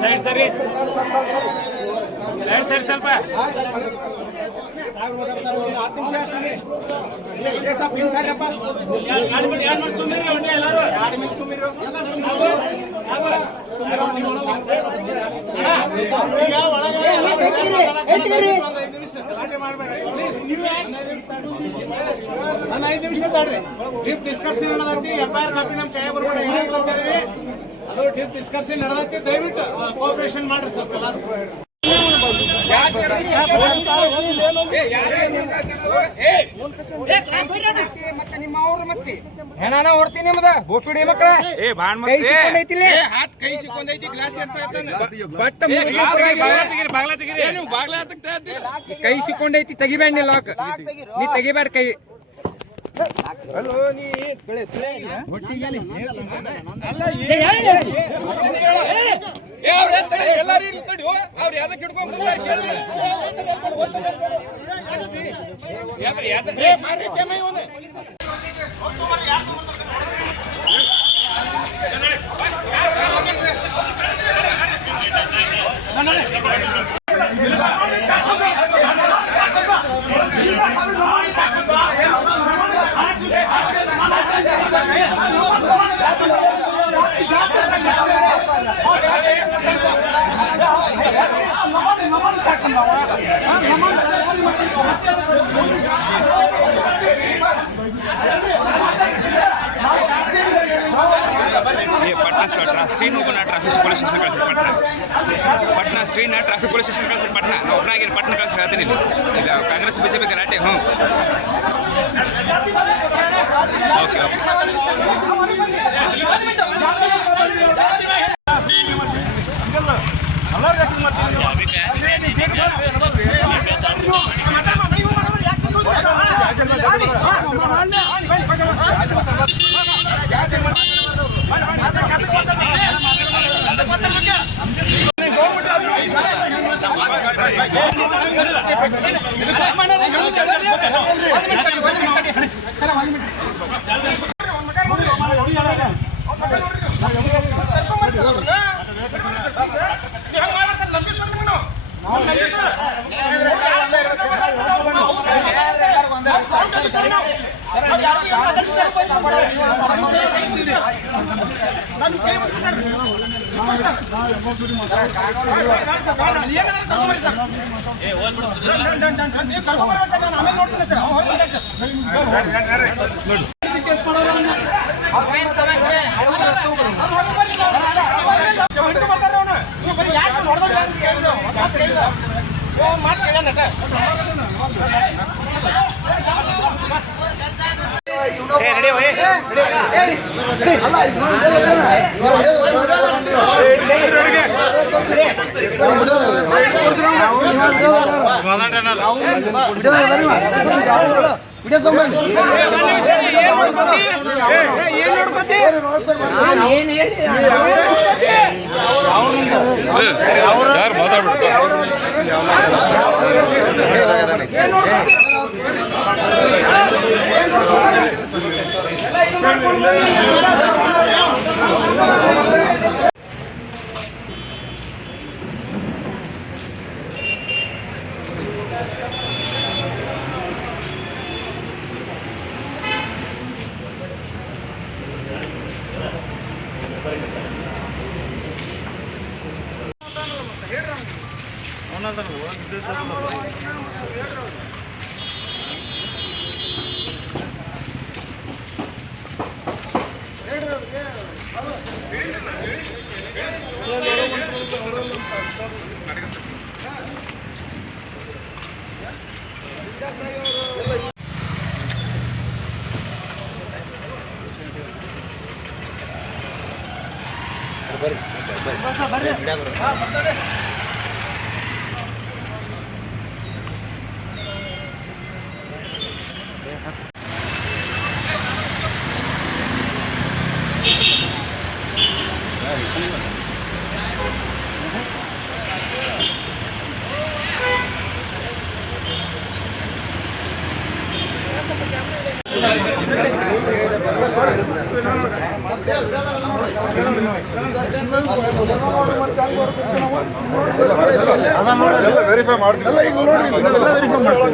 Side ಸರಿ ಸ್ವಲ್ಪ deep discussion ನಡೆದೈತಿ. FIR copy ನಮ್ಮ ಕೈ ಬರ್ಬೇಡಿ. ಅದು ಡೀಪ್ ಡಿಸ್ಕಷನ್ ನಡೆದೈತಿ. ದಯವಿಟ್ಟು ಕೋಆಪರೇಷನ್ ಮಾಡ್ರಿ ಸ್ವಲ್ಪ ಎಲ್ಲಾರು. ಹೆಣಾನ ಹೊಡ್ತೀನಿ ನಿಮ್ದ ಬೋಸುಡಿ ಮಕ್ಕಳ ಕೈ ಸಿಕ್ಕೊಂಡೈತಿ ಗ್ಲಾಸ್ ಕೈ ಸಿಕ್ಕೊಂಡೈತಿ ತೆಗಿಬೇಡ ನೀ ಲಾಕ್ ನೀ ತೆಗಿಬೇಡ ಕೈ ಅವ್ರು ಯಾವ್ದಕ್ಕೆ ಹಿಡ್ಕೊಂಡ್ पटना श्रीन ट्राफिक पुलिस स्टेशन कल पटना श्रीन ट्राफिक पुलिस स्टेशन कल पटना ओपन आगे पटना कल ಹೇಳ್ತೀನಿ ಈಗ ಕಾಂಗ್ರೆಸ್ ಬಿಜೆಪಿ ಗಲಾಟೆ ಓಕೆ ವೆರಿಫೈ ಮಾಡ್ತೀವಿ ಈಗ ನೋಡ್ರಿ ವೆರಿಫೈ ಮಾಡ್ತೀವಿ